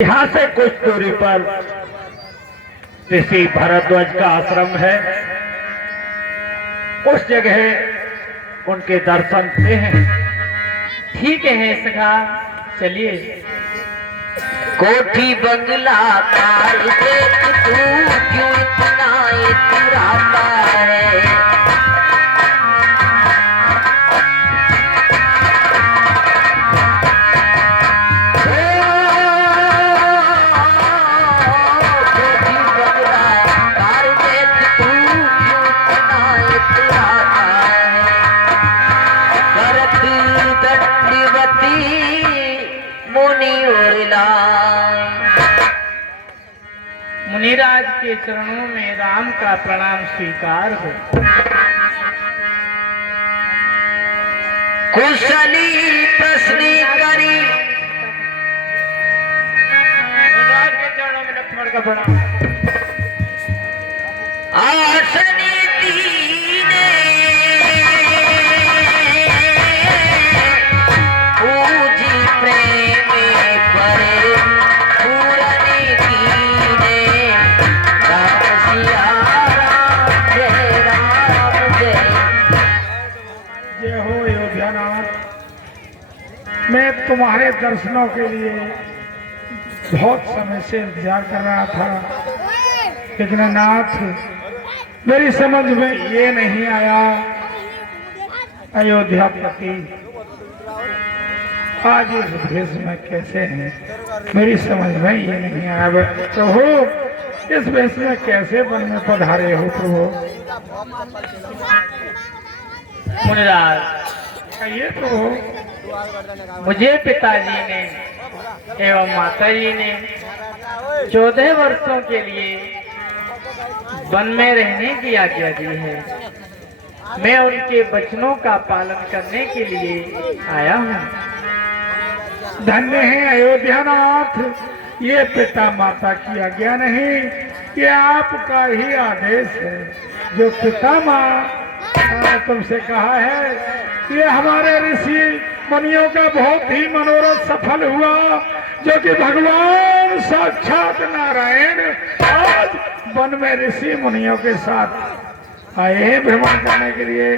यहाँ से कुछ दूरी पर ऋषि भरद्वाज का आश्रम है। उस जगह उनके दर्शन से हैं। ठीक है सखा, चलिए। कोठी बंगला कार देख तू क्यों इतना इतराता है। मुनिराज के चरणों में राम का प्रणाम स्वीकार हो। कुशली प्रश्न करी। मुनिराज के चरणों में लक्ष्मण का प्रणाम। आसनी दीने पूजी प्रेम परे पूरनी कीने। राम सिया राम जय राम जय। जय हो अयोध्यानाथ। मैं तुम्हारे दर्शनों के लिए बहुत समय से इंतजार कर रहा था, लेकिन नाथ मेरी समझ में ये नहीं आया अयोध्यापति आज इस भेष में कैसे हैं। मेरी समझ में ये नहीं आया प्रभु, इस भेष में कैसे वन में पधारे हो प्रभु। मुनिराज, कहिए प्रभु। मुझे पिताजी ने एवं माताजी ने 14 वर्षों के लिए वन में रहने की आज्ञा दी है। मैं उनके वचनों का पालन करने के लिए आया हूँ। धन्य है अयोध्यानाथ, ये पिता माता की आज्ञा नहीं, ये आपका ही आदेश है। जो पिता माँ तुमसे कहा है, ये हमारे ऋषि मुनियों का बहुत ही मनोरथ सफल हुआ, जो कि भगवान साक्षात नारायण आज वन में ऋषि मुनियों के साथ आए हैं भ्रमण करने के लिए।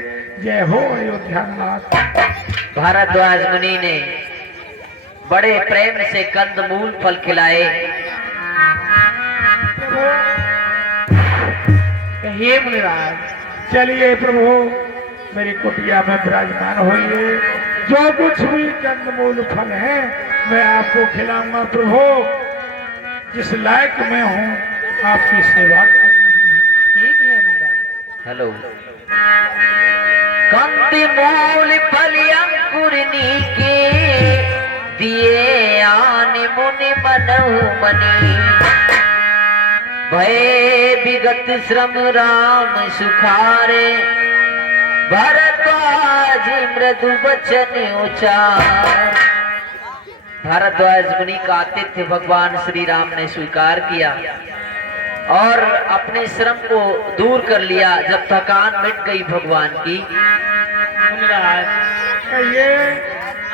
जय हो अयोध्यानाथ। भारद्वाज मुनि ने बड़े प्रेम से कंदमूल फल खिलाए। कहिए मुनिराज। चलिए प्रभु, मेरी कुटिया में विराजमान होइए। जो कुछ भी कंदमूल फल है मैं आपको खिलाऊंगा प्रभु। जिस लायक मैं हूँ आपकी सेवा करूंगा। ठीक है मुनिराज। हेलो। कंदमूल फल अंकुरनी के दिए आन मुनि मनहु मनी। भय विगत श्रम राम सुखारे। भरद्वाज मृदु वचन उचार। भारद्वाज मुनि का आतिथ्य भगवान श्री राम ने स्वीकार किया और अपने श्रम को दूर कर लिया। जब थकान मिट गई भगवान की। मुनिराज, कहिए।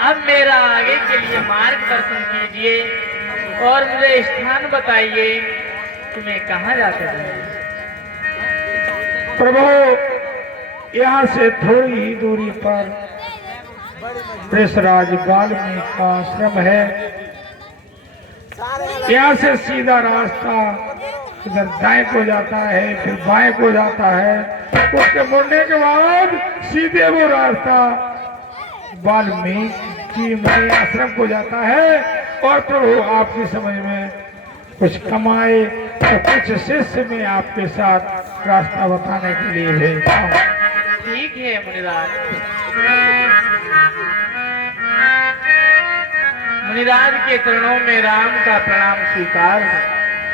अब मेरा आगे के लिए मार्गदर्शन कीजिए और मुझे स्थान बताइए कि मैं कहाँ जा सकता हूँ। प्रभु, यहाँ से थोड़ी ही दूरी पर ऋषराज वाल्मीकि का आश्रम है। यहाँ से सीधा रास्ता इधर दाएं को जाता है, फिर बाएं को जाता है। उसके मुड़ने के बाद सीधे वो रास्ता वाल्मीकि मुनि आश्रम को जाता है। और प्रभु, आपकी समझ में कुछ कमाए तो कुछ शिष्य में आपके साथ रास्ता बताने के लिए भेजता हूँ। ठीक है मुनिराज। मुनिराज के चरणों में राम का प्रणाम स्वीकार हो।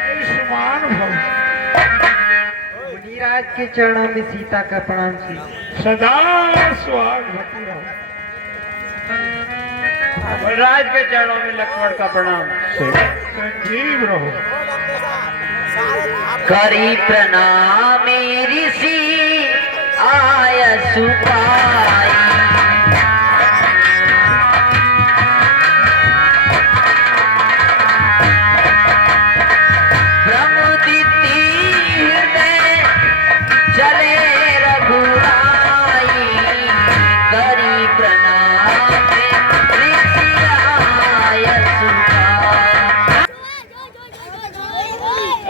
आयुष्मान भव। मुनिराज के चरणों में सीता का प्रणाम स्वीकार। सदा स्वागत रहो। मुनिराज के चरणों में लक्ष्मण का प्रणाम। संजीव रहो। करी प्रणाम ऋषि आय सुपाई।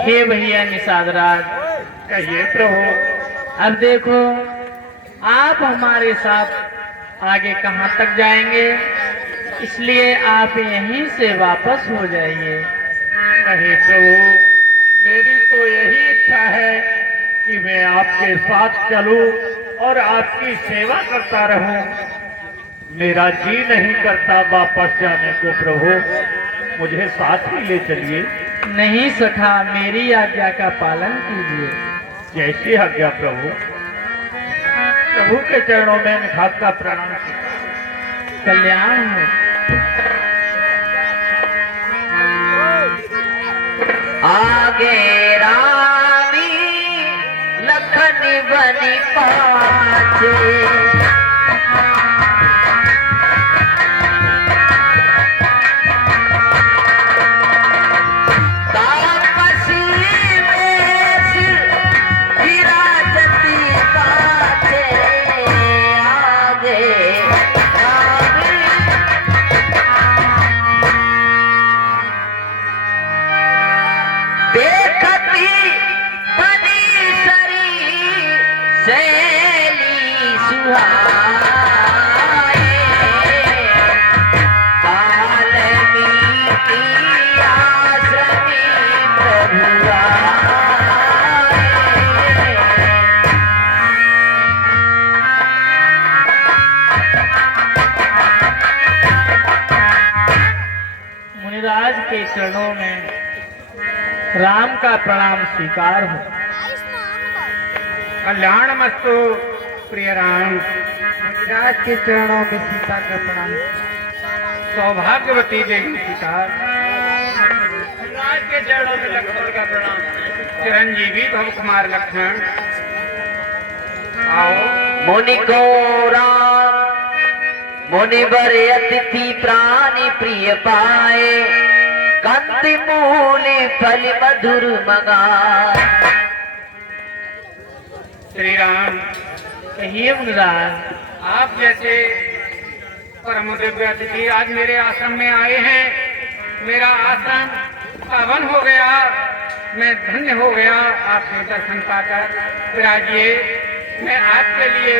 हे भैया निषाद राज, कहिए प्रभु। अब देखो आप हमारे साथ आगे कहाँ तक जाएंगे, इसलिए आप यहीं से वापस हो जाइए। नहीं प्रभु, मेरी तो यही इच्छा है कि मैं आपके साथ चलूं और आपकी सेवा करता रहूं। मेरा जी नहीं करता वापस जाने को प्रभु, मुझे साथ ही ले चलिए। नहीं सखा, मेरी आज्ञा का पालन कीजिए। जैसी आज्ञा प्रभु। प्रभु के चरणों में निखात का प्रणाम। कल्याण हो। आगे रामी लखन बनी पाछे, मुनिराज के चरणों में राम का प्रणाम स्वीकार हो। कल्याण मस्तु प्रिय राम। मुनिराज के चरणों में सीता का प्रणाम। सौभाग्यवती देवी सीता। राज के चरणों में लक्ष्मण का प्रणाम। चिरंजीवी भव कुमार लक्ष्मण। आओ। मुनि को राम मुनिवर अतिथि प्राणी प्रिय पाए, कंति मूल फल मधुर मंगाए। श्री राम, कहिए मुनिराज। आप जैसे परम दिव्य अतिथि आज मेरे आश्रम में आए हैं। मेरा आश्रम पावन हो गया, मैं धन्य हो गया आपके दर्शन पाकर। विराजिए, मैं आपके लिए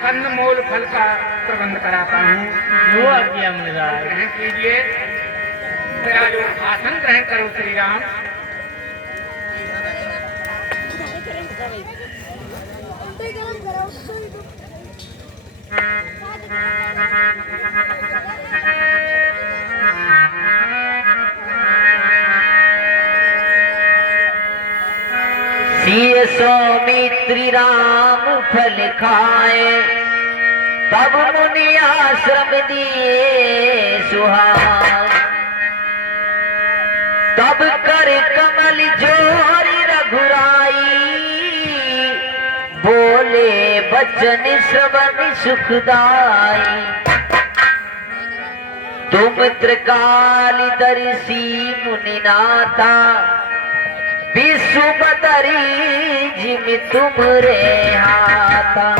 कंदमूल फल का प्रबंध कराता हूँ। जो आज्ञा मुनिराज। ग्रहण कीजिए, मेरा जो आसन ग्रहण करो श्री राम। सिय सौमित्री राम फल खाए, तब मुनि आश्रम दिए सुहाए। तब कर कमल जोरी रघुराई, बोले बचन श्रवण सुखदाई। तुम त्रिकाल दर्शी मुनिनाथा, विश्व बदरी जिम तुमरे हाथा।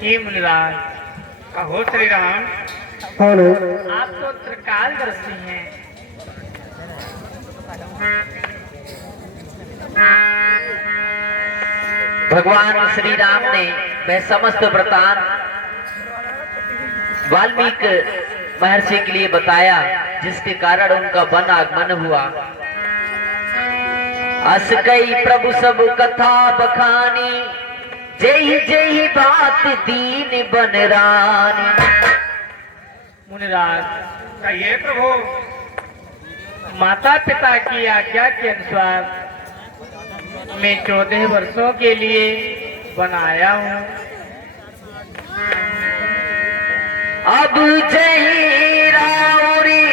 हे मुनिराज। कहो श्री राम। आप तो त्रिकालदर्शी हैं। भगवान श्री राम ने वह समस्त वृतांत वाल्मीकि महर्षि के लिए बताया, जिसके कारण उनका वन आगमन हुआ। अस कई प्रभु सब कथा बखानी, जय जय बात दीन बन रानी। मुनिराज, कहिए प्रभु। माता पिता की आज्ञा के अनुसार मैं 14 वर्षों के लिए बनाया हूँ। अब जय राउरी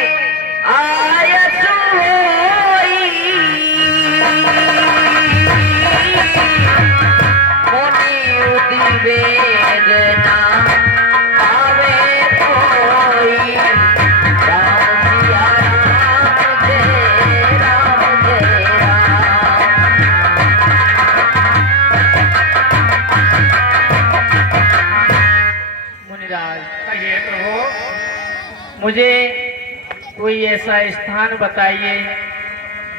आयस होई, मुनि उदिवेगना आवे कोई। राम सिया राम जय राम जय राम। मुनिराज, कहिए प्रभु। मुझे कोई ऐसा स्थान बताइए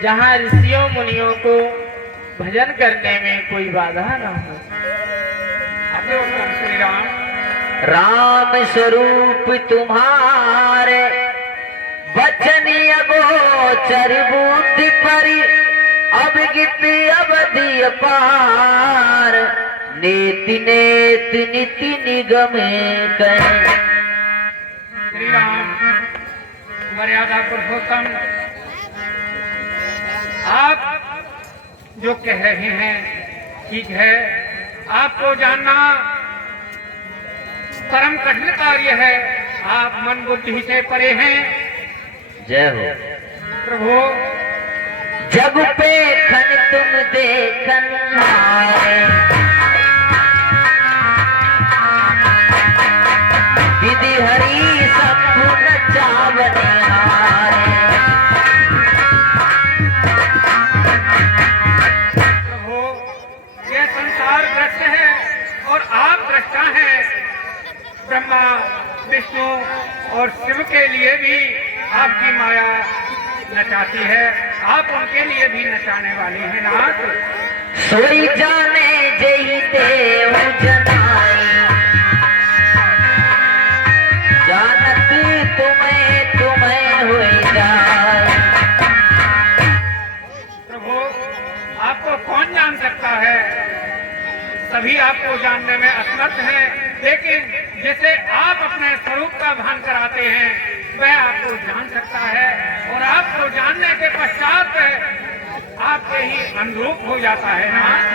जहाँ ऋषियों मुनियों को भजन करने में कोई बाधा न हो। श्री राम, राम स्वरूप तुम्हारे बचन अगोचर बुद्धि परि अब गीत अवधि पार नीति नेत नीति निगम कहे। श्री राम, मर्यादा पुरुषोत्तम, आप जो कह रहे हैं ठीक है। आपको जानना परम कठिन कार्य है। आप मन बुद्धि से परे हैं। जय हो प्रभु। जग पे खन तुम देखन आए, विधि हरि सब नचावन हारे। प्रभु, ये संसार दृश्य है और आप दृष्टा हैं। ब्रह्मा, विष्णु और शिव के लिए भी आपकी माया नचाती है। आप उनके लिए भी नचाने वाले हैं नाथ। सोई जाने जय देव जनाई, जानत तुम्हें तुम्हें हुई जाए। प्रभु, आपको कौन जान सकता है? सभी आपको जानने में असमर्थ हैं, लेकिन जिसे आप अपने स्वरूप का भान कराते हैं वह आपको जान सकता है और आपको जानने के पश्चात आपके ही अनुरूप हो जाता है नाथ।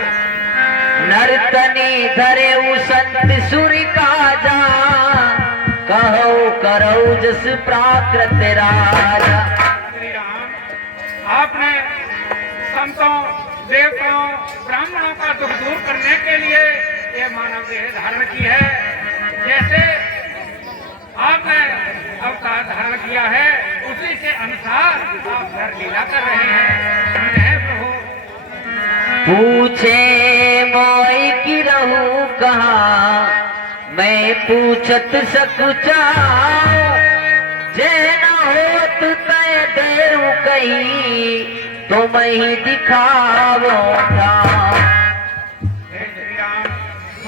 नर्तनी धरे संत सूर्य का जा, कहो करो जस प्राकृत राजा। श्री राम, आपने संतों, देवताओं, ब्राह्मणों का दुख दूर करने के लिए ये मानव देह धारण की है। जैसे आपने अवतार धारण किया है उसी के अनुसार आप घर लीला कर रहे हैं प्रभु। पूछे मोई की रहूं कहाँ, मैं पूछत सकुचा। जे न होत तय देव कही, तो मैं ही दिखावो था। हे श्री राम,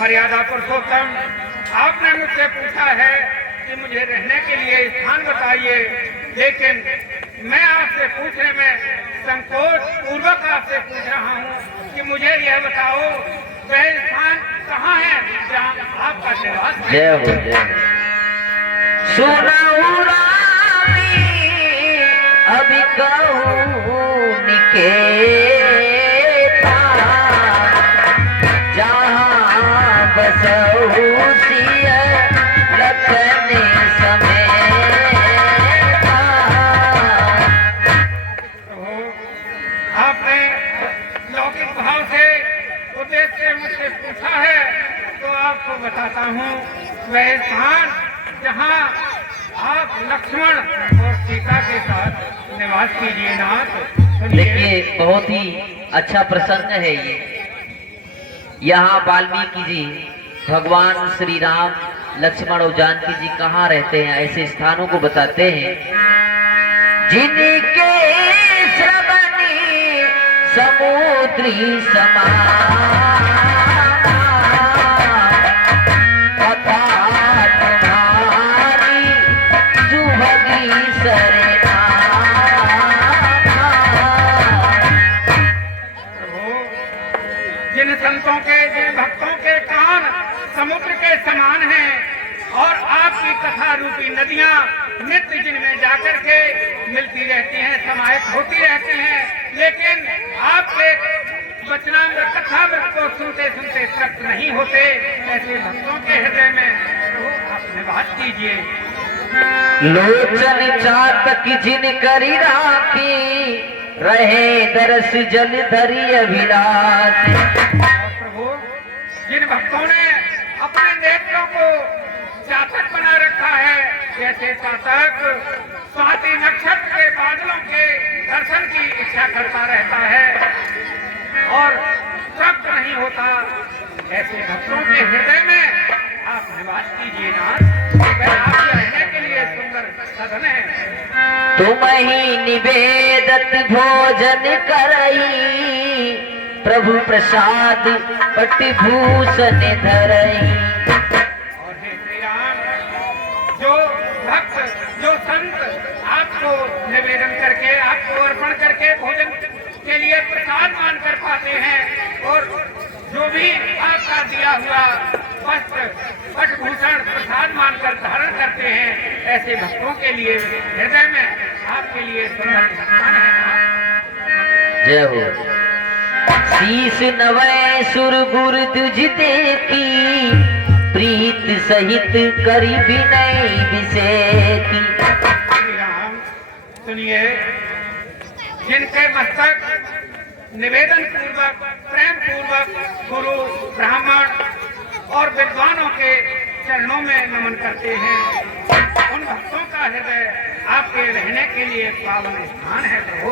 मर्यादा पुरुषोत्तम, आपने मुझसे पूछा है कि मुझे रहने के लिए स्थान बताइए, लेकिन मैं आपसे पूछने में संकोच पूर्वक आपसे पूछ रहा हूँ कि मुझे यह बताओ वह स्थान कहाँ है जहाँ आपका निवास है। जय हो जय हो। सुनऊ रामी अभी कहूँ निकेता, जहाँ बसहु सिय लखन समेता। आपने लौकिक भाव से उद्देश्य से मुझसे पूछा है तो आपको बताता हूँ वह स्थान जहाँ आप लक्ष्मण और सीता के साथ निवास कीजिए नाथ। देखिए, बहुत ही अच्छा प्रसंग है ये। यहाँ वाल्मीकि जी भगवान श्री राम, लक्ष्मण और जानकी जी कहाँ रहते हैं ऐसे स्थानों को बताते हैं। जिनके श्रवणी समुद्री समान, कथा तुम्हारी सुभगी सरेना। जिन संतों के, जिन भक्तों के कान समुद्र के समान हैं और आपकी कथा रूपी नदियां नित्य जिनमें जाकर के मिलती रहती हैं, समाहित होती रहती हैं, लेकिन आपके वचनामृत कथामृत को सुनते सुनते तृप्त नहीं होते, ऐसे भक्तों के हृदय में तो आप निवास कीजिए। लोचन चातक जिन करी राखी, रहे दरस जल धरी अभिलाष। प्रभु, जिन भक्तों ने अपने नेत्रों को चातक बना रखा है, जैसे चातक स्वाति नक्षत्र के बादलों के दर्शन की इच्छा करता रहता है और तृप्त नहीं होता, ऐसे भक्तों के हृदय में आप निवास कीजिए नाथ। वह आपके रहने के लिए सुंदर सदन है। तुम ही निवेदत भोजन करई, प्रभु प्रसाद पटिभूषण धरई। और हे श्री राम, जो भक्त, जो संत आपको निवेदन करके, आपको अर्पण करके भोजन के लिए प्रसाद मान कर पाते हैं, और जो भी आपका दिया हुआ वस्त्र पटभूषण प्रसाद मानकर धारण करते हैं, ऐसे भक्तों के लिए हृदय में आपके लिए सुंदर स्थान है। जय हो। शीश नवै सुर गुर तुझ देखी, प्रीत सहित करी विनय विषेकी। श्री राम, सुनिए, जिनके मस्तक निवेदन पूर्वक, प्रेम पूर्वक गुरु, ब्राह्मण और विद्वानों के चरणों में नमन करते हैं, उन भक्तों का हृदय आपके रहने के लिए पावन स्थान है प्रभु।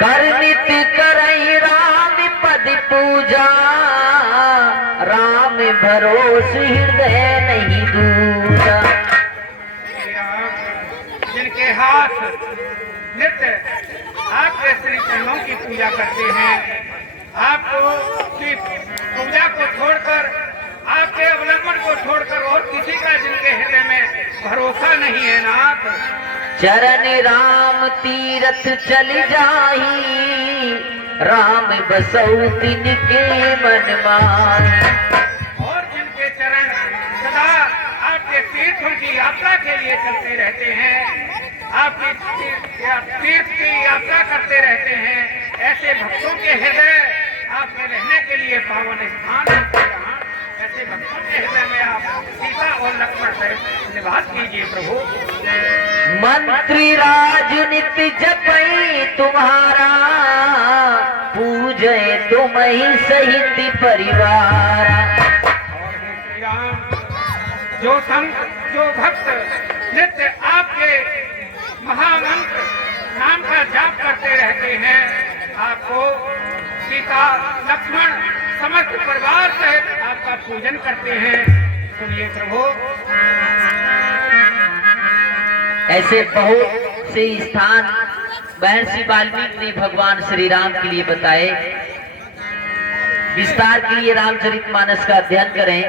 कर नित्य करई राम पद पूजा, राम भरोस हृदय नहीं दूजा। श्री राम, जिनके हाथ नित्य आपके श्री चरणों की पूजा करते हैं, आपको की पूजा को छोड़कर, आपके अवलंबन को छोड़कर और किसी का जिनके हृदय में भरोसा नहीं है नाथ, चरण राम तीरथ चल जाही, राम बसऊ तिनके मन माही। और जिनके चरण सदा आपके तीर्थों की यात्रा के लिए चलते रहते हैं, आपकी तीर्थ की यात्रा करते रहते हैं, ऐसे भक्तों के हृदय आपके रहने के लिए पावन स्थान है। ऐसे भक्तों के हृदय में आप सीता और लक्ष्मण सहित निवास कीजिए प्रभु। मंत्री राजनीति जपई तुम्हारा, पूजे तुम ही सहित परिवार। और हे श्री राम, जो संत, जो भक्त नित्य आपके महामंत्र नाम का जाप करते रहते हैं, आपको सीता, लक्ष्मण, समस्त परिवार सहित आपका पूजन करते हैं, सुनिए प्रभु। ऐसे बहुत से स्थान महर्षि वाल्मीकि ने भगवान श्री राम के लिए बताए। विस्तार के लिए रामचरितमानस का अध्ययन करें।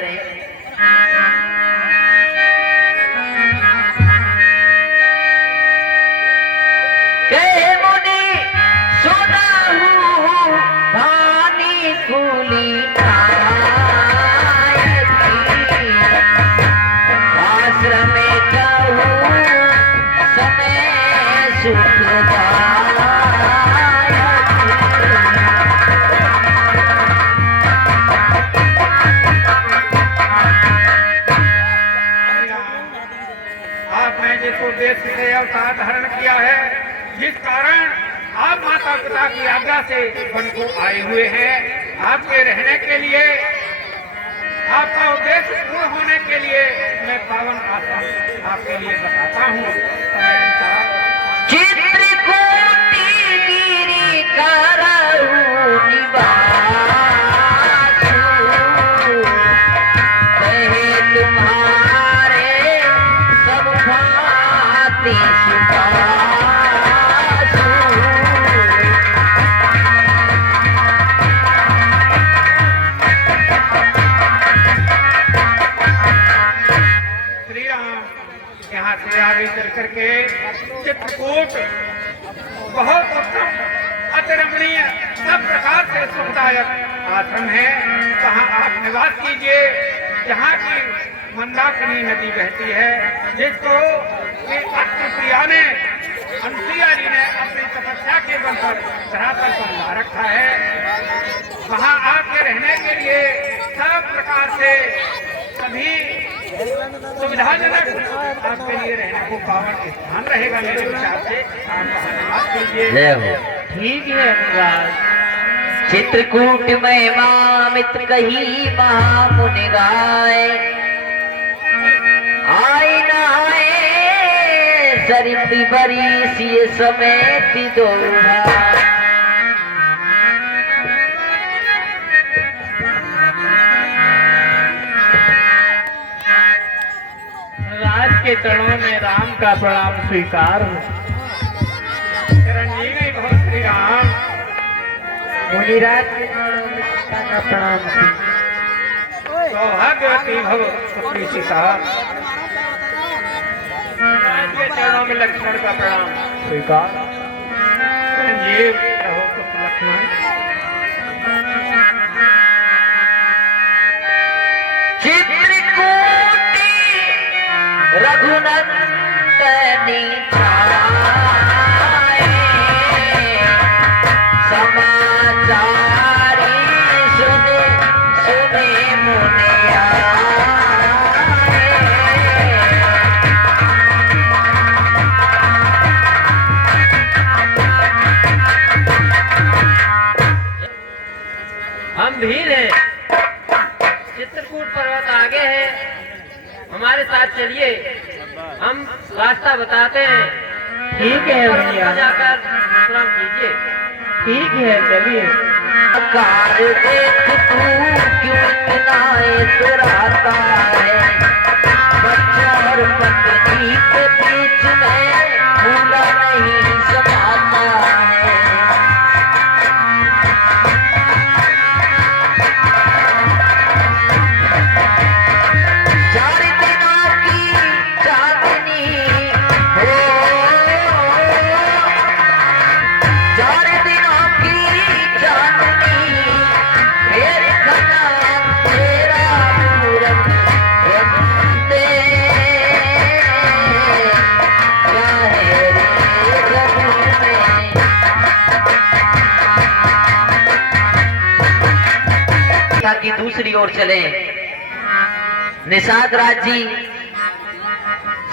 आपने जिस उद्देश्य से अवतार धारण किया है, जिस कारण आप माता पिता की आज्ञा से वन को आए हुए हैं, आपके रहने के लिए, आपका उद्देश्य पूर्ण होने के लिए मैं पावन आश्रम आपके लिए बताता हूँ। चित्रकूटी गिरी करऊ निवास, कहे तुम्हारे सब भांति सुभाषु। श्री राम, यहाँ से आगे चल करके चित्रकूट बहुत उत्तम, अति रमणीय, सब प्रकार से सुखदायक आश्रम है। वहाँ आप निवास कीजिए, जहाँ की मंदाकिनी नदी बहती है, जिसको अति प्रिया ने, अंसिया जी ने अपनी तपस्या के बल पर धरातल पर ला रखा है। वहाँ आपके रहने के लिए सब प्रकार से सभी सुविधाजनक आपके लिए रहने को पावन स्थान रहेगा। मेरे विचार से आप वहाँ निवास कीजिए। ठीक है अनुराग। चित्रकूट में मामित कही महामुनि गाय, आय नहाए सरित बरी सिय समेत दो भाई। राज के के चरणों में राम का प्रणाम स्वीकार हो। चिरंजीवी भव श्री राम। मुनिराज के चरणों में सीता का प्रणाम सौभाग्यवती भव पुत्री सीता। राज के चरणों में लक्ष्मण का प्रणाम स्वीकार। चिरंजीव रहो पुत्र लक्ष्मण। चित्रकूटी रघुनंदनी छाए, समाचारी सुने सुने मुनि आए। हम धीर हैं, चित्रकूट पर्वत आगे है, हमारे साथ चलिए, हम रास्ता बताते हैं। ठीक है भैया, जाकर विश्राम कीजिए। ठीक है चलिए। कार देख तू क्यों इतना इतराता है, बच्चा और पत्नी के बीच में भूला नहीं समाता है। चार दिनों की चांदनी हो, चार दिनों की चांदनी, फिर घना तेरा मूरत रखते चाहे रे रघु में। ताकि दूसरी ओर चले। निषाद राज जी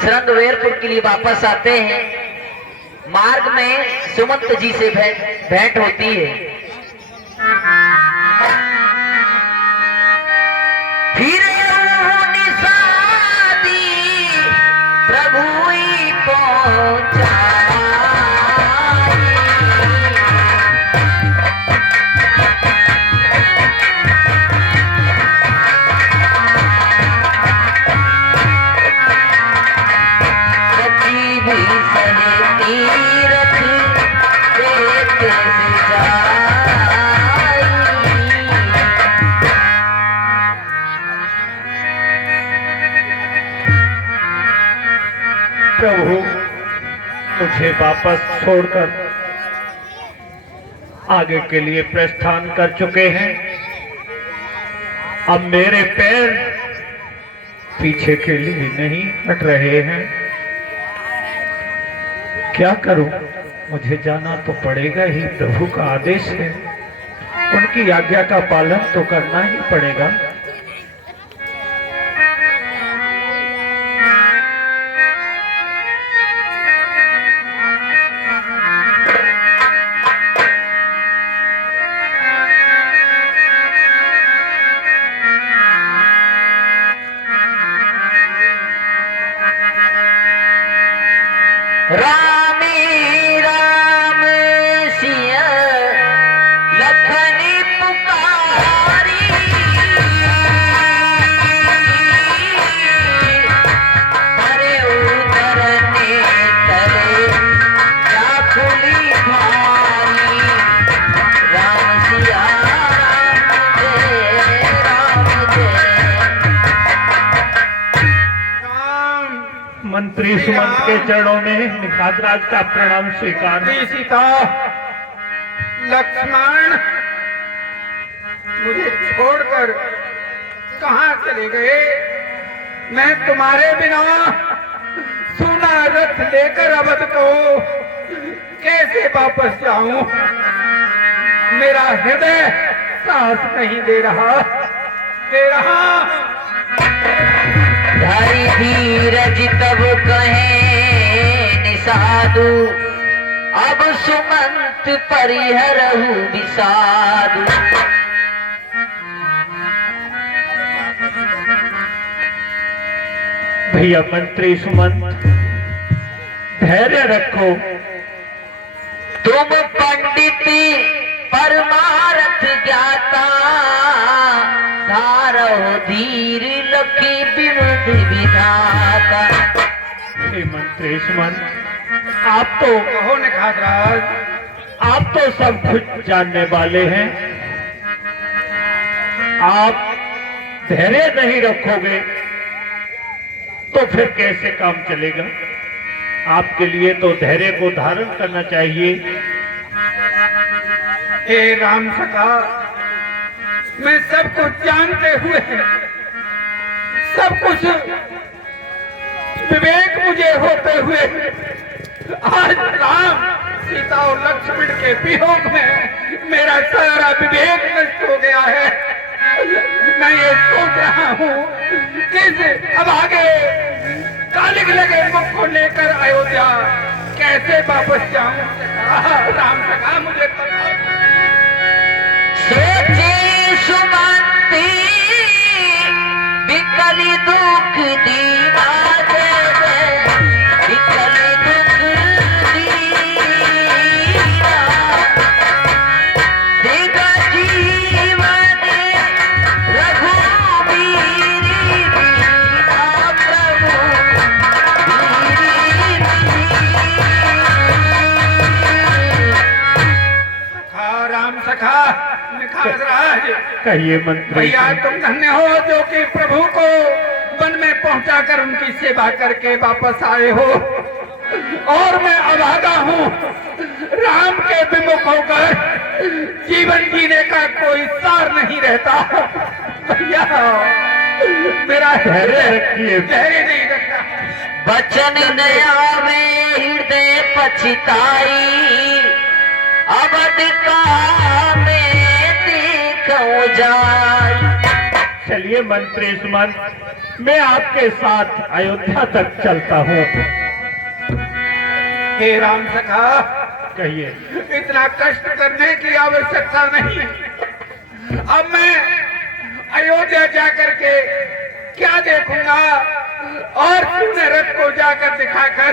श्रृंगवेरपुर के लिए वापस आते हैं। मार्ग में सुमंत जी से भेंट होती है। फिर निषादी प्रभु ही पहुंचाई, सची भी सहे तीरथ देते सजाई। प्रभु मुझे वापस छोड़कर आगे के लिए प्रस्थान कर चुके हैं। अब मेरे पैर पीछे के लिए नहीं हट रहे हैं। क्या करूं? मुझे जाना तो पड़ेगा ही, प्रभु का आदेश है, उनकी आज्ञा का पालन तो करना ही पड़ेगा। रामी राम सिया लखनी पुकारी, अरे उतरने तले क्या खुली भारी। राम सिया राम जय मंत्री सुमंत के चरणों में निषाद राज का प्रणाम स्वीकार। सीता, लक्ष्मण मुझे छोड़कर कहाँ चले गए? मैं तुम्हारे बिना सोना रथ लेकर अवध को कैसे वापस जाऊं? मेरा हृदय साहस नहीं दे रहा। धरि धीरज तब कहे निषादु, अब सुमंत परिहरहु विषादु। भैया मंत्री सुमंत, धैर्य रखो। तुम पंडित परमारथ ज्ञाता, धारो धीर लखी विरुद्ध विधाता। हे मंत्रेशमन, आप तो कहो निखातराज। आप तो सब कुछ जानने वाले हैं। आप धैर्य नहीं रखोगे तो फिर कैसे काम चलेगा? आपके लिए तो धैर्य को धारण करना चाहिए। हे राम सखा, मैं सब कुछ जानते हुए, सब कुछ विवेक मुझे होते हुए, आज राम सीता और लक्ष्मण के वियोग में मेरा सारा विवेक नष्ट हो गया है। मैं ये सोच रहा हूँ कि अब आगे कालिक लगे मुख को लेकर अयोध्या कैसे वापस जाऊं। राम सखा मुझे पता। सोचे सुमंती विकली दुख दीना दे विकली दुख दीना देगा जीवन रघुवीर बीना प्रभु राम सखा निखातराज, कहिए मंत्री। भैया तुम धन्य हो जो कि प्रभु को वन में पहुंचाकर उनकी सेवा करके वापस आए हो, और मैं अभागा हूँ। राम के विमुख होकर जीवन जीने का कोई सार नहीं रहता। भैया मेरा धैर्य रखिए। धैर्य नहीं रखता। बचन नया में हृदय पछताई अवध का में देखो जाय। चलिए मंत्रेशमन, मैं आपके साथ अयोध्या तक चलता हूँ। हे राम सखा, कहिए। इतना कष्ट करने की आवश्यकता नहीं। अब मैं अयोध्या जाकर के क्या देखूंगा, और सुने रथ को जाकर दिखाकर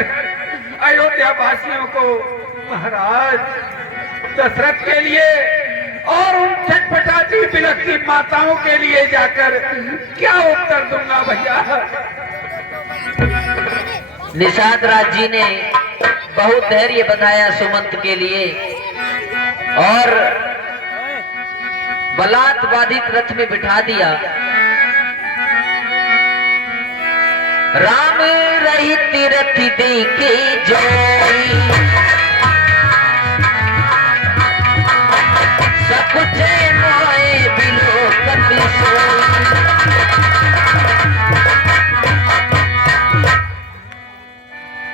अयोध्या वासियों को महाराज दशरथ के लिए और उन छटपटाती बिलखती माताओं के लिए जाकर क्या उत्तर दूंगा। भैया निषाद राज जी ने बहुत धैर्य बताया सुमंत के लिए, और बलात् बाधित रथ में बिठा दिया। राम रहित रथ देखे जोई सकुचे मोए बिलो कति सोई।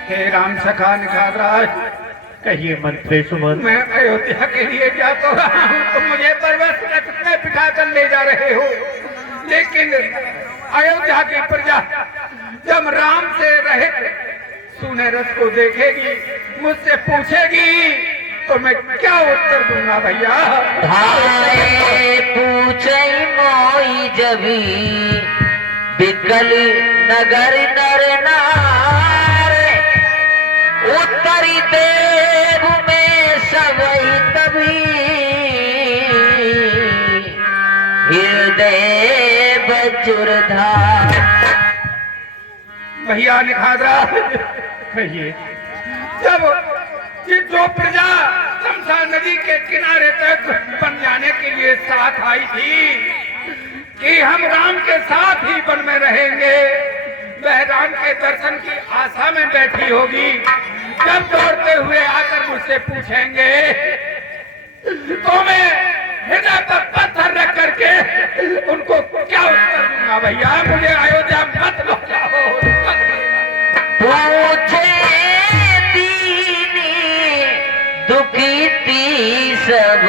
हे राम सखा निखातराज, कहिए मंत्रेशमन। मैं अयोध्या के लिए जाता रहा हूँ, तुम मुझे परवश रथ में बिठा कर ले जा रहे हो, लेकिन अयोध्या की प्रजा जब राम से रहित सुने रथ को देखेगी, मुझसे पूछेगी, तो मैं क्या उत्तर दूंगा। भैया भाई पूछे मोई जबी बिकल नगर नर नार उत्तरी देव में सबई तभी हृदय बजुरधार। भैया निखातराज, कहिए। जब ये जो प्रजा शमशान नदी के किनारे तक बन जाने के लिए साथ आई थी कि हम राम के साथ ही वन में रहेंगे, वह राम के दर्शन की आशा में बैठी होगी। जब दौड़ते हुए आकर मुझसे पूछेंगे, तो मैं हृदय पर पत्थर रख करके उनको क्या उत्तर दूंगा। भैया मुझे अयोध्या मत लौटाओ। पूछे दीनी दुखी ती सब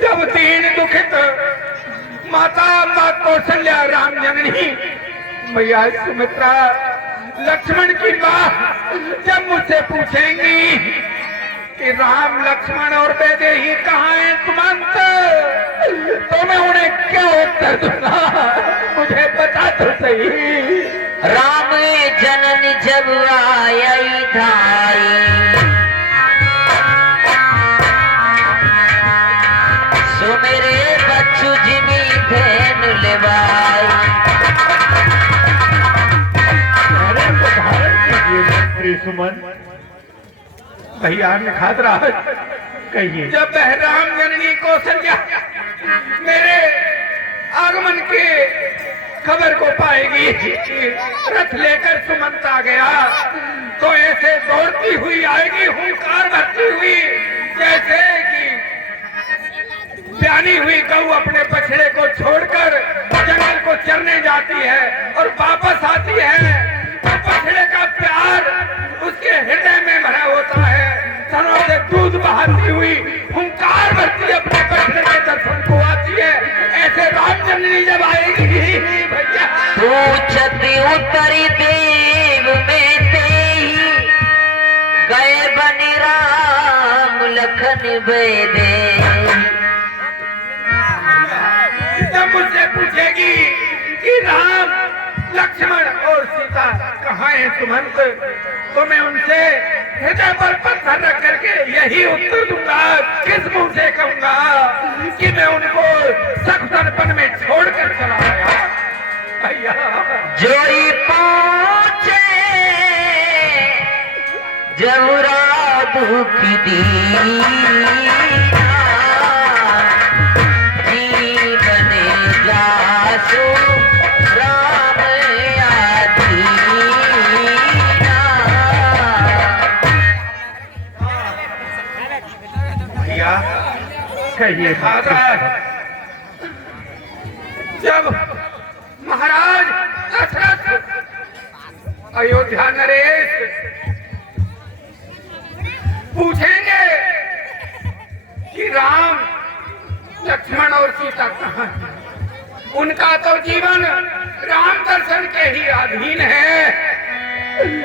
जब दीन दुखित माता माँ कौशल्या राम जननी मैया सुमित्रा लक्ष्मण की माँ जब मुझसे पूछेंगी कि राम लक्ष्मण और वैदेही कहाँ हैं सुमंत, तो मैं उन्हें क्या उत्तर दूंगा। मुझे बता तो सही। राम जनन जब आई धाई, सो मेरे बच्चू जिमी भेन लेवाई। मंत्री सुमन भैया ने खातरा कहिए। जब बहराम जननी कौशल्या मेरे आगमन के खबर को पाएगी, रथ लेकर सुमंत आ गया तो ऐसे दौड़ती हुई आएगी, हुंकार भरती हुई, जैसे कि प्यानी हुई गऊ अपने बछड़े को छोड़कर जंगल को चरने जाती है और वापस आती है तो बछड़े का प्यार उसके हृदय में भरा होता है। सरों से दूध बहाती हुई हुंकार भरती अपने बछड़े के दर्शन को आती है। ऐसे रामचंद्री जब आएगी भैया, पूछती उतरी देव में ते ही, गए बनी राम लखन बेदे। जब मुझसे पूछेगी कि राम लक्ष्मण और सीता कहाँ हैं सुमंत, तो मैं उनसे हृदय पर पत्थर रख करके यही उत्तर दूंगा, किस मुंह से कहूंगा कि मैं उनको सख्तनपन में छोड़कर चला आया भैया। जोई पहुंचे जमुरा दुख दीना, जीवन जासु राम आदीना। भैया कहिए। जब महाराज दशरथ अयोध्या नरेश पूछेंगे कि राम लक्ष्मण और सीता कहाँ हैं, उनका तो जीवन राम दर्शन के ही अधीन है।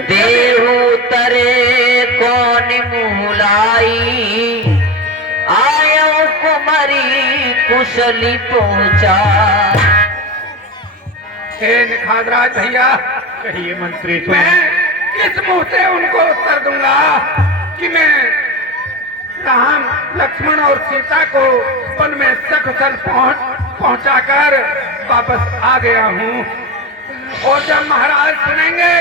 देहु तरे कौन मुलाई, आयो कुमरी कुशली पहुंचा। हे निखादराज भैया, कहिए मंत्री सुमन। मैं किस मुंह से उनको उत्तर दूंगा कि मैं राम लक्ष्मण और सीता को वन में सकुशल पहुंचाकर वापस आ गया हूँ। और जब महाराज सुनेंगे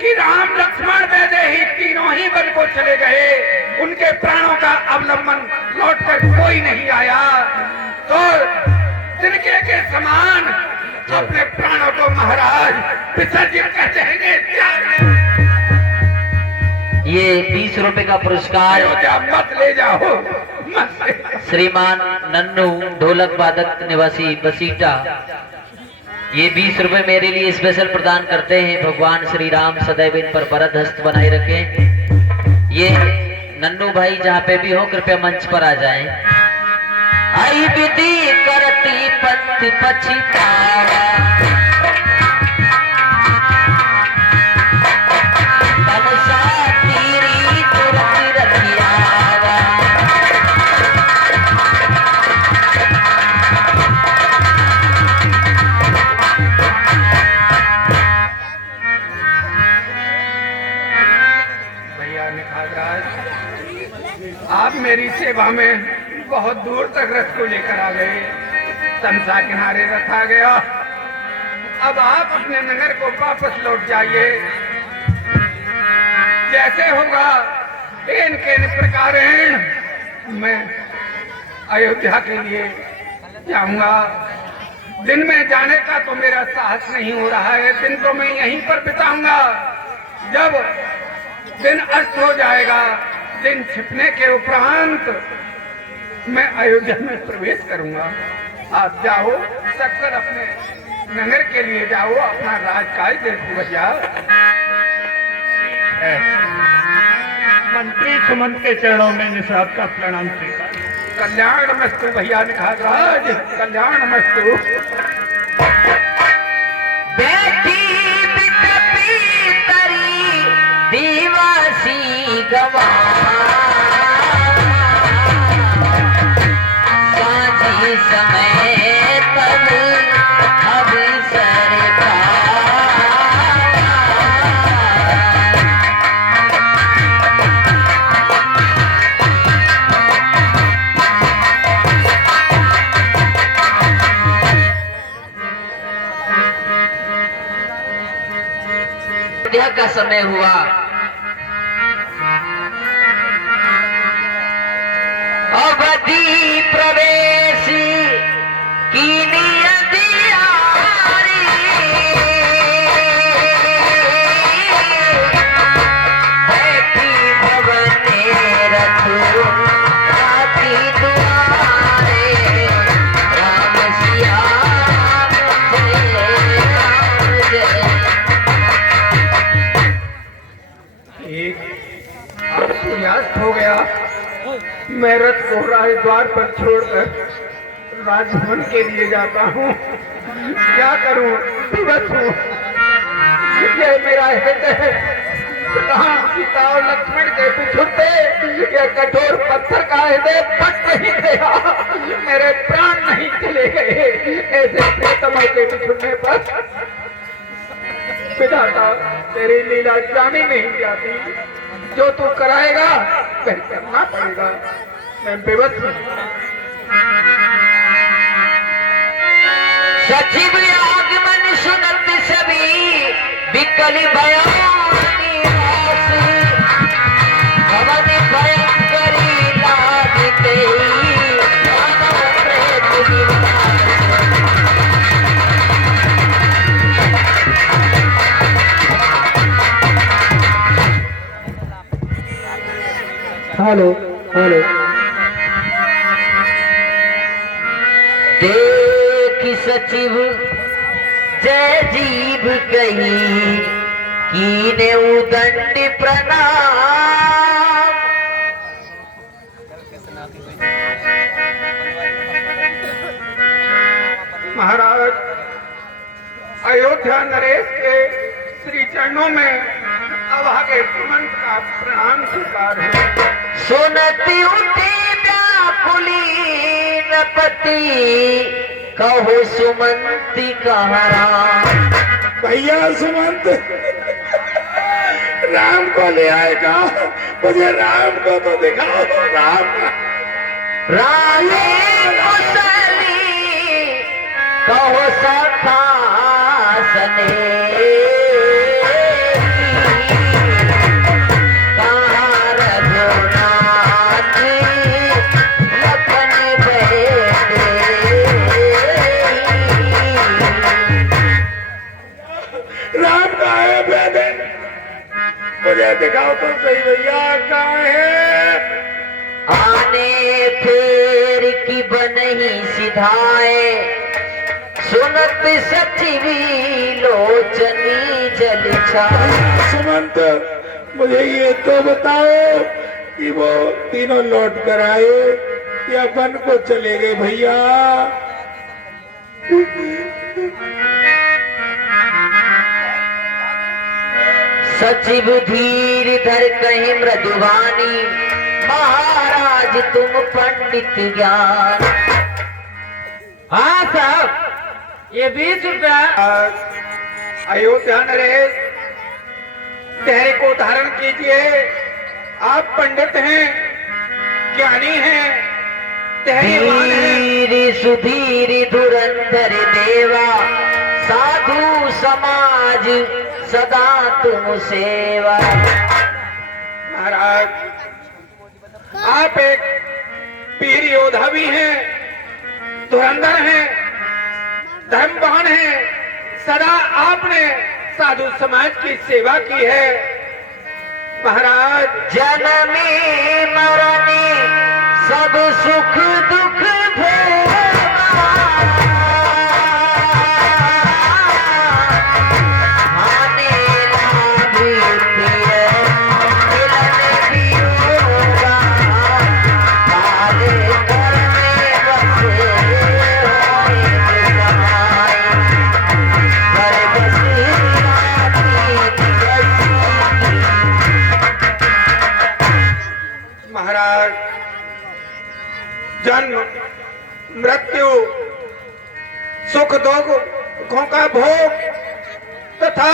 कि राम लक्ष्मण वैदेही तीनों ही वन को चले गए, उनके प्राणों का अवलंबन लौटकर कोई नहीं आया, तो तिनके के समान अपने प्राणों को महाराज विसर्जित कर देंगे, त्याग देंगे। ये 20 रुपए का पुरस्कार अयोध्या मत ले जाओ, मत ले जाओ। श्रीमान नन्नू ढोलक वादक निवासी बसीटा, ये 20 रुपए मेरे लिए स्पेशल प्रदान करते हैं। भगवान श्री राम सदैव इन पर वरद हस्त बनाए रखें। ये नन्नू भाई जहाँ पे भी हो कृपया मंच पर आ जाएं। आई विधि करती पंथ पछितावा, तमसा तीरी तुरंत रखियावा। भैया निखादराज, आप मेरी सेवा में बहुत दूर तक रथ को लेकर आ गए, तमसा किनारे रथ आ गया। अब आप अपने नगर को वापस लौट जाइए। जैसे होगा इनके प्रकार मैं अयोध्या के लिए जाऊंगा। दिन में जाने का तो मेरा साहस नहीं हो रहा है, दिन तो मैं यहीं पर बिताऊंगा। जब दिन अस्त हो जाएगा, दिन छिपने के उपरांत मैं अयोध्या में प्रवेश करूंगा। आप जाओ, सककर अपने नगर के लिए जाओ, अपना राजकाज देखो भैया। मंत्री सुमन के चरणों में निषाद का प्रणाम स्वीकार। कल्याण मस्तु भैया निखादराज, कल्याण मस्तु। बैठी बिटपी तरी दीवासी गवा, साझी समय तब अब सरकार। का समय हुआ। अवधि प्रवेश की नियतियारी, बैठी भवने रथ आती दुआरे, राम सिया राम जय एक सूर्यास्त हो गया। मैं रथ को राजद्वार पर छोड़कर राजभवन के लिए जाता हूँ। क्या करूँ, विवश हूँ। ये मेरा हृदय है, राम सीता और लक्ष्मण के पिछुड़ते ये कठोर पत्थर का हृदय फट नहीं गया, मेरे प्राण नहीं चले गए ऐसे प्रियतमों के पिछुड़ने पर। विधाता तेरी लीला जानी नहीं जाती, जो तू कराएगा वह करना पड़ेगा। मैं बेबस हूँ। सचिव आगमन सुनत सभी विकल भयानी रास, भवन भयंकरी लागिते मानव प्रेत निवास। Hello hello. देख सचिव जय जीव कही, कीने उदंड प्रणाम। महाराज, अयोध्या नरेश के श्री चरणों में अभागे सुमंत का प्रणाम स्वीकार है। सुनती उठी व्याकुली नपति, कहो सुमंती कहरा। भैया सुमंत राम को ले आएगा, मुझे राम को तो दिखाओ। राम रानी कुशली कहो सखा सने, राम कहाँ है बेटे? मुझे दिखाओ तो सही भैया, कहाँ है? आने फेर की बनही सिधाए, सुनत सचिवी लोचनी जल छाए। सुमंत मुझे ये तो बताओ कि वो तीनों लौट कर आए या वन को चले गए भैया? सचिव धीर धर कहीं मृदुवानी, महाराज तुम पंडित ज्ञान। हाँ साहब, ये 20 रुपया। अयोध्या नरेश, चेहरे को धारण कीजिए। आप पंडित हैं, ज्ञानी हैं, धैर्यवान हैं। धीर सुधीर धुरंधर देवा, साधु समाज सदा तुम सेवा। महाराज, आप एक वीर योद्धा भी हैं, धुरंधर हैं, धर्मवान हैं। सदा आपने साधु समाज की सेवा की है। महाराज, जन्मे मरने सब सुख दुख भोगा, आने लाभी प्रिय मिलन वियोगा, काले घर में बसे होए बुझाए, घर बसी राती दिवसी। महाराज, जन्म मृत्यु सुख दुखों का भोग तथा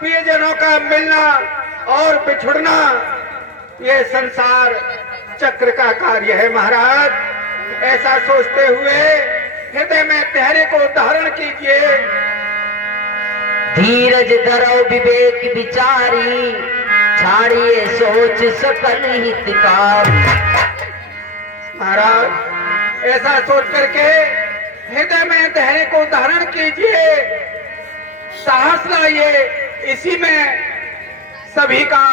प्रियजनों का मिलना और बिछुड़ना, ये संसार चक्र का कार्य है। महाराज, ऐसा सोचते हुए हृदय में धैर्य को धारण कीजिए। धीरज धरो विवेक विचारी, छाड़िए सोच सकल हितकारी। महाराज ऐसा सोच करके हृदय में धैर्य को धारण कीजिए, साहस लाइए। इसी में सभी का,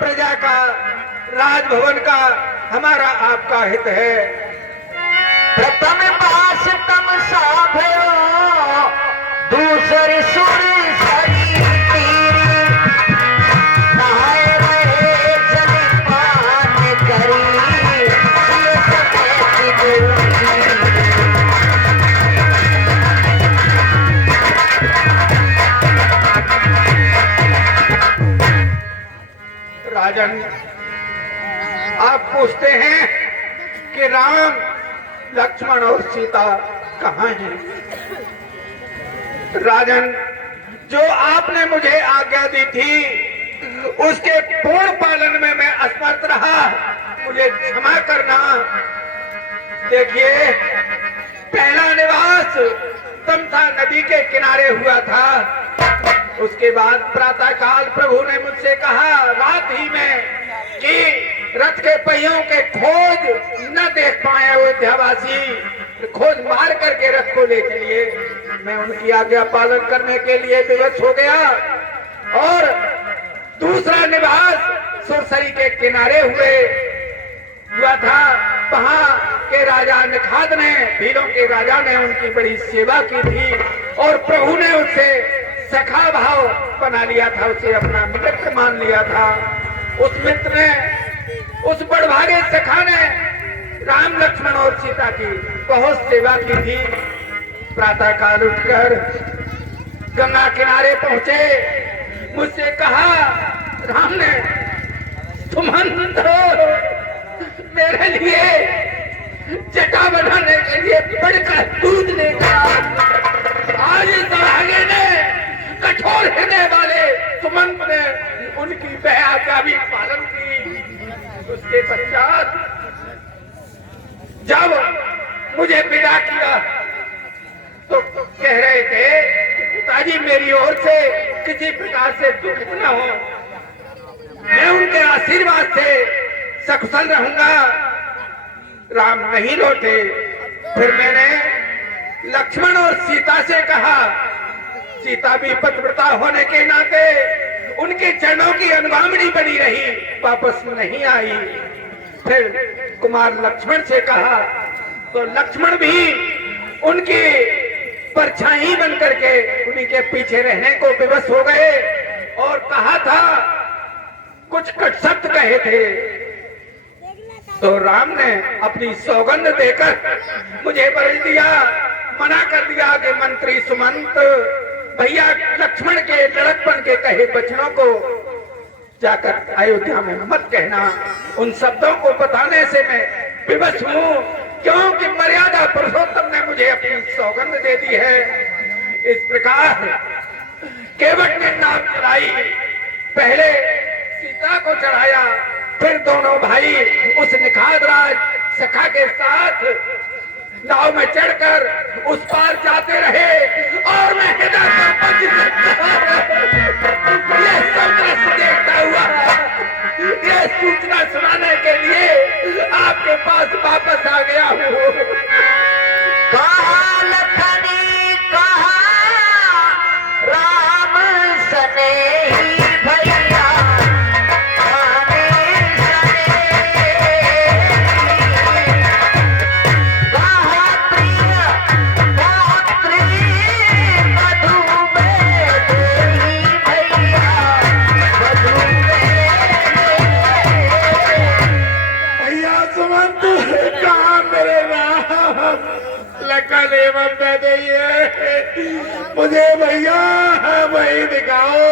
प्रजा का, राजभवन का, हमारा आपका हित है। प्रथम पास तम साभयो, दूसरी सुर सरी तीरी, नहाए रहे जल पान करी, ये समेत दूरी। राजन, आप पूछते हैं कि राम, लक्ष्मण और सीता कहाँ हैं? राजन, जो आपने मुझे आज्ञा दी थी उसके पूर्ण पालन में मैं असमर्थ रहा, मुझे क्षमा करना। देखिए, पहला निवास तमसा नदी के किनारे हुआ था। उसके बाद प्रातः काल प्रभु ने मुझसे कहा रात ही में कि रथ के पहियों के खोज न देख पाए अयोध्यावासी, खोज मार करके रथ को ले चलिए। मैं उनकी आज्ञा पालन करने के लिए विवश हो गया और दूसरा निवास सुरसरी के किनारे हुआ था। वहां के राजा निखाद ने, भीलों के राजा ने उनकी बड़ी सेवा की थी और प्रभु ने उससे सखा भाव बना लिया था, उसे अपना मित्र मान लिया था। उस मित्र ने, उस बड़भागे सखा ने राम, लक्ष्मण और सीता की बहुत सेवा की थी। प्रातः काल उठकर गंगा किनारे पहुंचे, मुझसे कहा राम ने, सुमंत मेरे लिए जटा बनाने के लिए बढ़कर दूध लेकर। आज इस भागे ने, कठोर हृदय वाले सुमंत ने उनकी बया का भी पालन की। उसके पश्चात जब मुझे विदा किया तो कह रहे थे पिताजी मेरी ओर से किसी प्रकार से दुख न हो, मैं उनके आशीर्वाद से सकुशल रहूंगा। राम नहीं लौटे। फिर मैंने लक्ष्मण और सीता से कहा, सीता भी पतिव्रता होने के नाते उनके चरणों की अनुगामिनी बनी रही, वापस नहीं आई। फिर कुमार लक्ष्मण से कहा तो लक्ष्मण भी उनकी परछाई बन करके उन्हीं के पीछे रहने को विवश हो गए और कहा था, कुछ कट शब्द कहे थे। तो राम ने अपनी सौगंध देकर मुझे बरज दिया, मना कर दिया कि मंत्री सुमंत भैया लक्ष्मण के लड़कपन के कहे वचनों को जाकर अयोध्या में मत कहना। उन शब्दों को बताने से मैं विवश हूँ, क्योंकि मर्यादा पुरुषोत्तम ने मुझे अपनी सौगंध दे दी है। इस प्रकार केवट ने नाव चढ़ाई, पहले सीता को चढ़ाया, फिर दोनों भाई उस निखाद राज सखा के साथ नाव में चढ़कर उस पार जाते रहे और मैं हृदय ये सब दृश्य देखता हुआ ये सूचना सुनाने के लिए आपके पास वापस आ गया हूँ। कहा लखनी कहा राम सनेही भैया, आने सनेही। कहा प्रिय पौत्री मधु में देही भैया, मधु में भैया सुमंत कहाँ मेरे राम, लखन एवं मुझे भैया वही दिखाओ,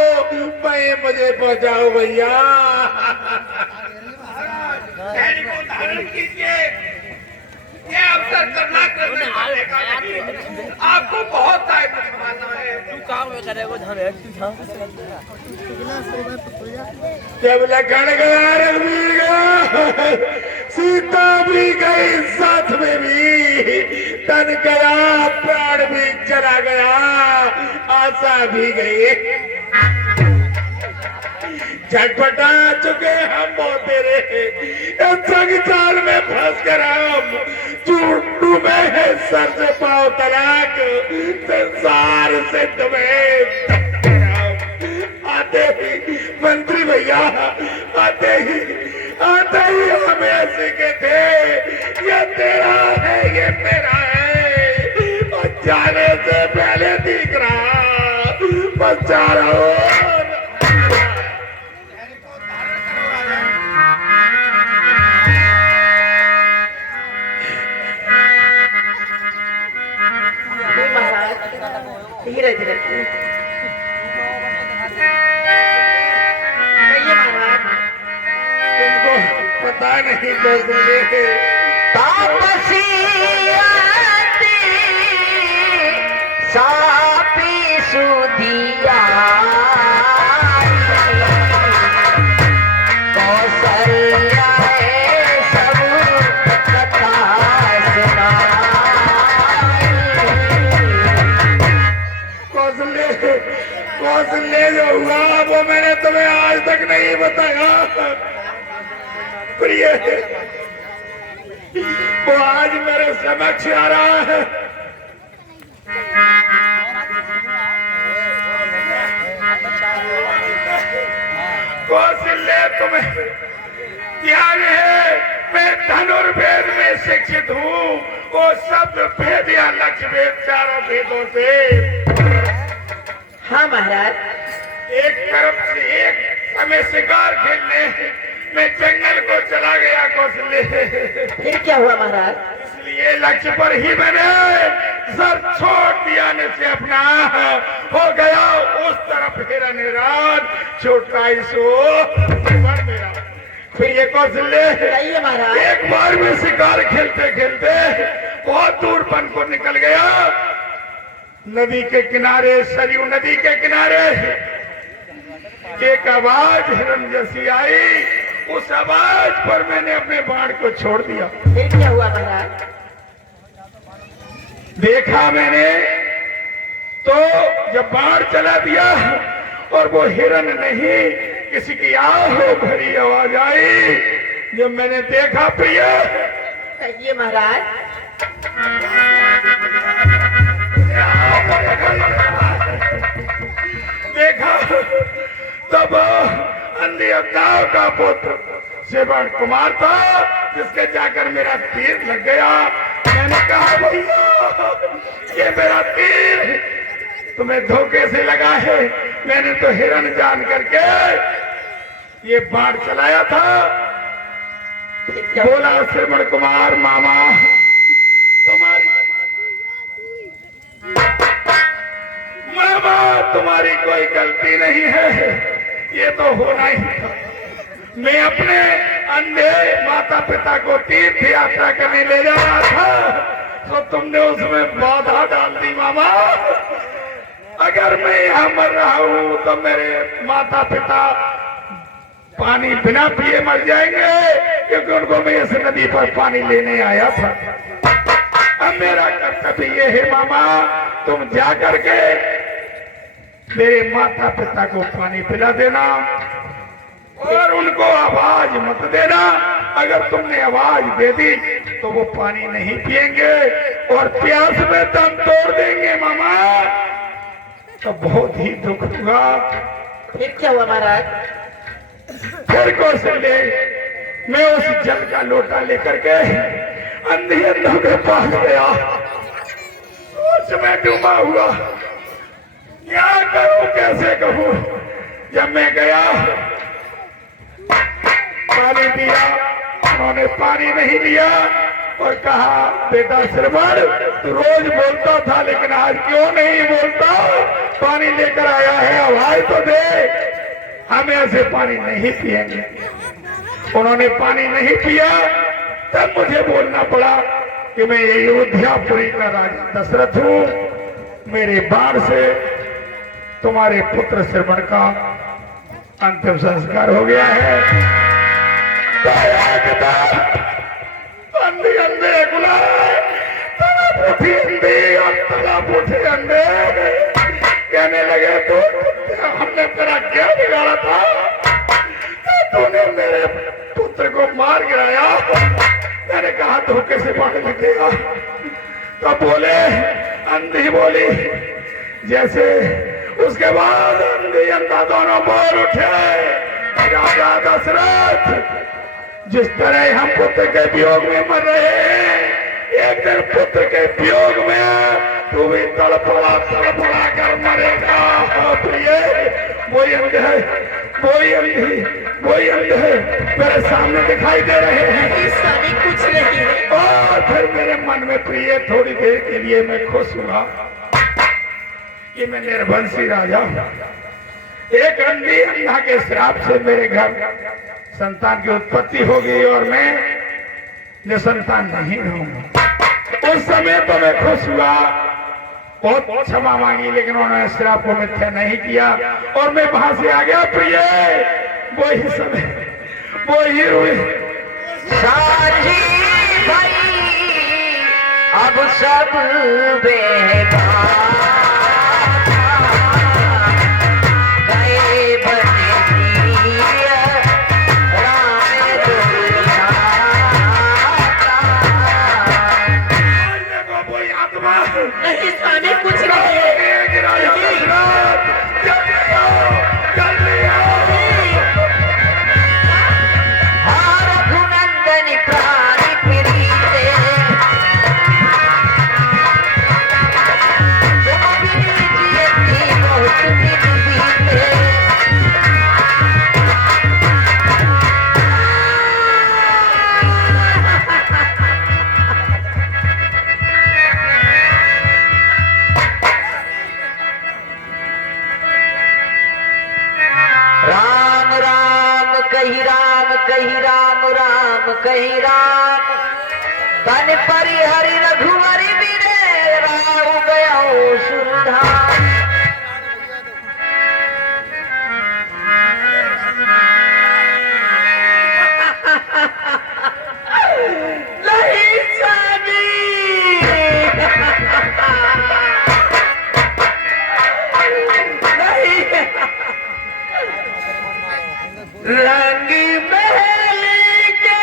वही मुझे पहुंचाओ भैया। धैर्य को धारण कीजिए, ये अवसर करना करने वाले का नहीं। आपको बहुत टाइम लगवाना है। जब लखन गया, रघुवीर गया, सीता भी गई साथ में भी, तन गया, प्राण भी चला गया, आशा भी गई। झटपटा चुके हम बहुत तेरे जाल में फंस कर हम डूबे हैं सर से पांव तलाक संसार से तुम्हें। आते ही मंत्री भैया आते ही हम ऐसे के थे, ये तेरा है ये मेरा है, और जाने से पहले दिख रहा बस जा रहा हूं। धीरे धीरे तुमको पता नहीं कौशल्य तापसी आती सापी सुधिया कौशल्या सब कथा कौशल्य जो हुआ वो मैंने तुम्हें आज तक नहीं बताया प्रिय। वो आज मेरे समक्ष आ रहा है। कौशल्य तुम्हें ज्ञान है, मैं धनुर्वेद में शिक्षित हूँ, वो शब्द भेद या लक्ष्य भेद चारों भेदों से। हाँ महाराज। एक तरफ से एक समय शिकार खेलने मैं जंगल को चला गया कौशल्य। फिर क्या हुआ महाराज? इसलिए लक्ष्य पर ही मैंने सर छोड़ दिया न से अपना हो गया उस तरफ हिरन रात छोटा सो मेरा। फिर ये कौशल्य महाराज एक बार में शिकार खेलते खेलते बहुत दूर वन को निकल गया। नदी के किनारे सरयू नदी के किनारे एक आवाज हिरन जैसी आई, उस आवाज पर मैंने अपने बाण को छोड़ दिया। फिर क्या हुआ महाराज? देखा मैंने तो जब बाण चला दिया और वो हिरन नहीं किसी की आहो भरी आवाज आई। जब मैंने देखा प्रिय कहिए महाराज। देखा तब अंधियाव का पुत्र श्रवण कुमार था, जिसके जाकर मेरा तीर लग गया। मैंने कहा भैया ये मेरा तीर तुम्हें धोखे से लगा है, मैंने तो हिरन जान करके ये बाण चलाया था। बोला श्रवण कुमार मामा तुम्हारी कोई गलती नहीं है, ये तो होना ही था। मैं अपने अंधे माता पिता को तीर्थ यात्रा करने ले जा रहा था, तो तुमने उसमें बाधा डाल दी मामा। अगर मैं यहाँ मर रहा हूँ तो मेरे माता पिता पानी बिना पिए मर जाएंगे, क्योंकि उनको मैं इस नदी पर पानी लेने आया था। अब मेरा कर्तव्य ये है मामा, तुम जा करके मेरे माता पिता को पानी पिला देना और उनको आवाज मत देना। अगर तुमने आवाज दे दी तो वो पानी नहीं पिएंगे और प्यास में दम तोड़ देंगे मामा, तो बहुत ही दुख होगा। फिर क्या हुआ महाराज? फिर कौशल्य मैं उस जल का लोटा लेकर के अंधी अंधों के पास गया, उसमें डूबा हुआ। क्या करूं कैसे कहूं? जब मैं गया पानी पिया, उन्होंने पानी नहीं लिया और कहा बेटा श्रवण तू रोज बोलता था लेकिन आज क्यों नहीं बोलता? पानी लेकर आया है, आवाज तो दे, हम ऐसे पानी नहीं पिएंगे। उन्होंने पानी नहीं पिया, तब मुझे बोलना पड़ा कि मैं ये अयोध्यापुरी का राजा दशरथ हूँ, मेरे बाण से तुम्हारे पुत्र श्रवण का अंतिम संस्कार हो गया है। अंधे अंधे बुलाए तुम्हें उठी अंडे और तालाब उठे अंडे। कहने लगे तो हमने तेरा क्या बिगाड़ा था, तूने मेरे पुत्र को मार गिराया। मैंने कहा धोखे से मार लिखेगा। तो बोले, अंधी बोली जैसे। उसके बाद अंधी अंधा दोनों बोल उठे, राजा दशरथ जिस तरह हम पुत्र के वियोग में मर रहे हैं, एक दिन पुत्र के वियोग में तू भी तड़पड़ा कर मरेगा। प्रिय वही अंधे, वही अंधी, वही अंधे मेरे सामने दिखाई दे रहे हैं, स्वामी कुछ नहीं है। और फिर मेरे मन में प्रिय थोड़ी देर के लिए मैं खुश हुआ कि मैं निर्वंशी राजा हूं। एक अंधी अंधा के श्राप से मेरे घर संतान की उत्पत्ति हो गई और मैं निसंतान नहीं रहूंगा। उस समय तो मैं खुश हुआ, बहुत क्षमा मांगी, लेकिन उन्होंने श्राप को मिथ्या नहीं किया और मैं वहां से आ गया। प्रिय वही समय, वही रुई साझी भाई अब सब बेकार गए बने राम कोई आत्मा नहीं स्वामी कुछ नहीं है। रघुनंदन प्राणी प्रीते तुम बिन जियति बहुत दिन बीते। राम राम कही राम कही राम राम कही राम तन परि हरि रघुवर बिरे राव गया सुरधाम। नहीं स्वामी नहीं रंग महल के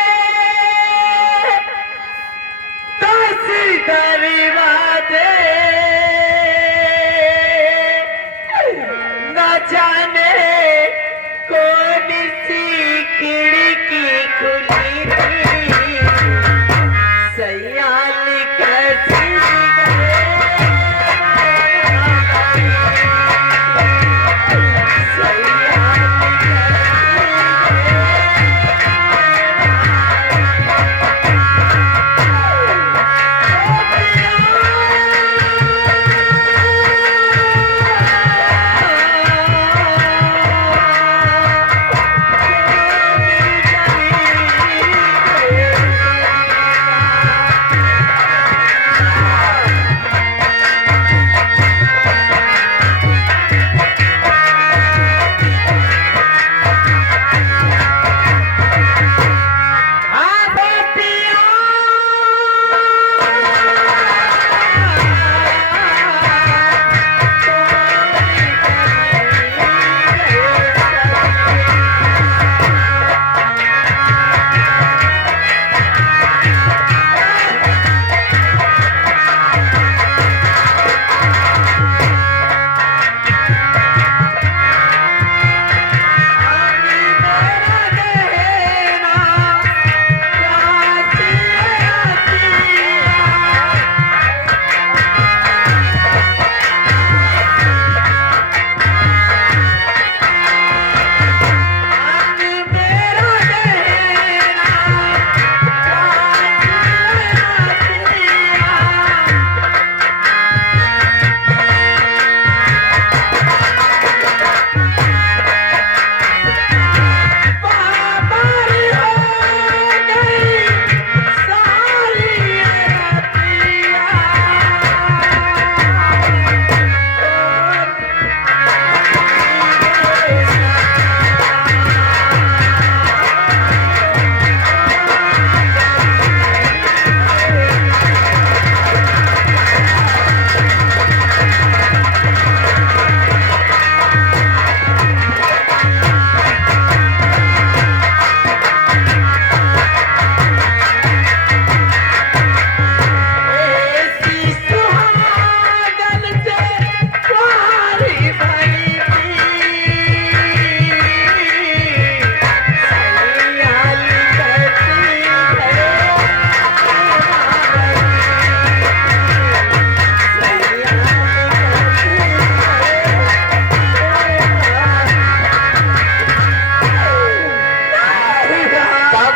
दस दरवाजे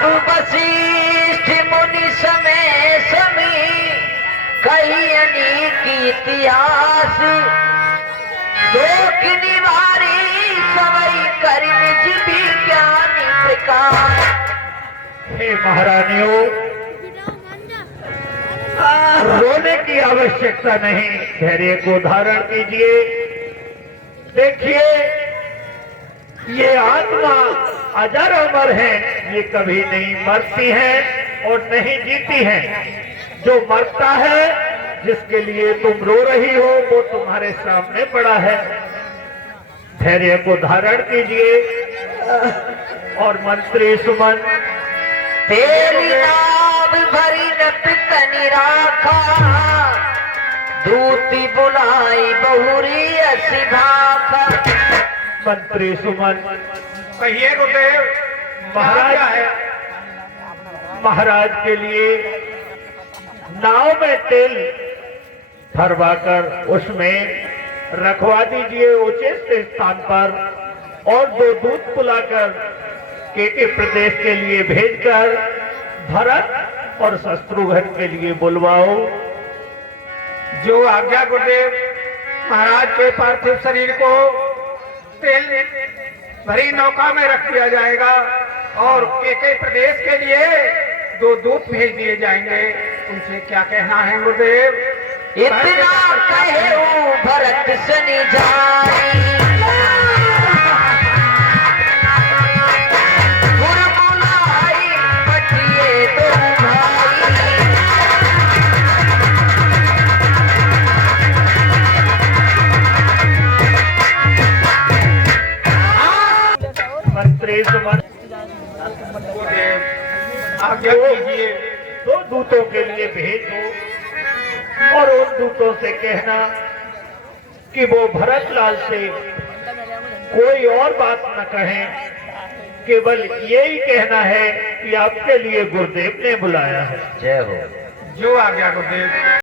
अब वशिष्ठ मुनि समय समी कही अनेक इतिहास शोक निवारी सवई कर निज विज्ञानी प्रकाश। हे महारानियों, रोने की आवश्यकता नहीं, धैर्य को धारण कीजिए। देखिए, ये आत्मा अजर अमर है, ये कभी नहीं मरती है और नहीं जीती है। जो मरता है, जिसके लिए तुम रो रही हो, वो तुम्हारे सामने पड़ा है। धैर्य को धारण कीजिए। और मंत्री सुमन, तेरी नाव भरी न पितनी राखा दूती बुलाई बहुरी असी भाखा। मंत्री सुमन, कहिए गुरुदेव, महाराज क्या है? महाराज के लिए नाव में तेल भरवाकर उसमें रखवा दीजिए उचित स्थान पर, और 2 दूत बुलाकर केके प्रदेश के लिए भेजकर भरत और शत्रुघ्न के लिए बुलवाओ। जो आज्ञा गुरुदेव। महाराज के पार्थिव शरीर को तेल भरी नौका में रख दिया जाएगा और केके प्रदेश के लिए 2 दूत भेज दिए जाएंगे। उनसे क्या कहना है गुरुदेव? इतना कहे भरत सनि जाई गुर बुलाई पठिए तो भाई। मंत्री सुमन, गुरुदेव आज्ञा कीजिए। 2 दूतों के लिए भेज दो और उन दूतों से कहना कि वो भरतलाल से कोई और बात न कहें, केवल यही कहना है कि आपके लिए गुरुदेव ने बुलाया है। जय हो। जो आज्ञा गुरुदेव।